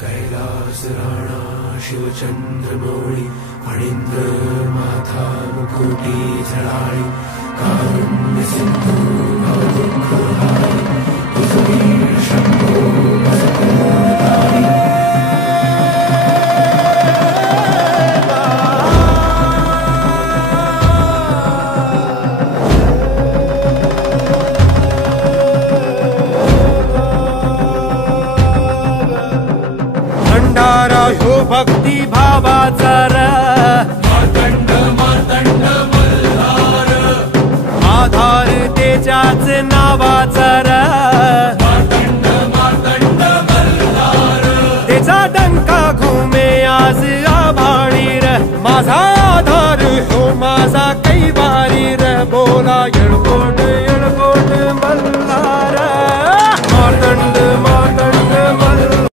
कैलास राणा शिवचंद्रमौळी फणींद्र माथा मुकुटी झळाळी कारुण्य सिंधू भवदुःखहारी तुझवीर शंभो मस्तूरधारी भंडारा ह्यो भक्ती भावाचा मार्तंड मार्तंड मल्हार आधार त्याच्याच नावाचा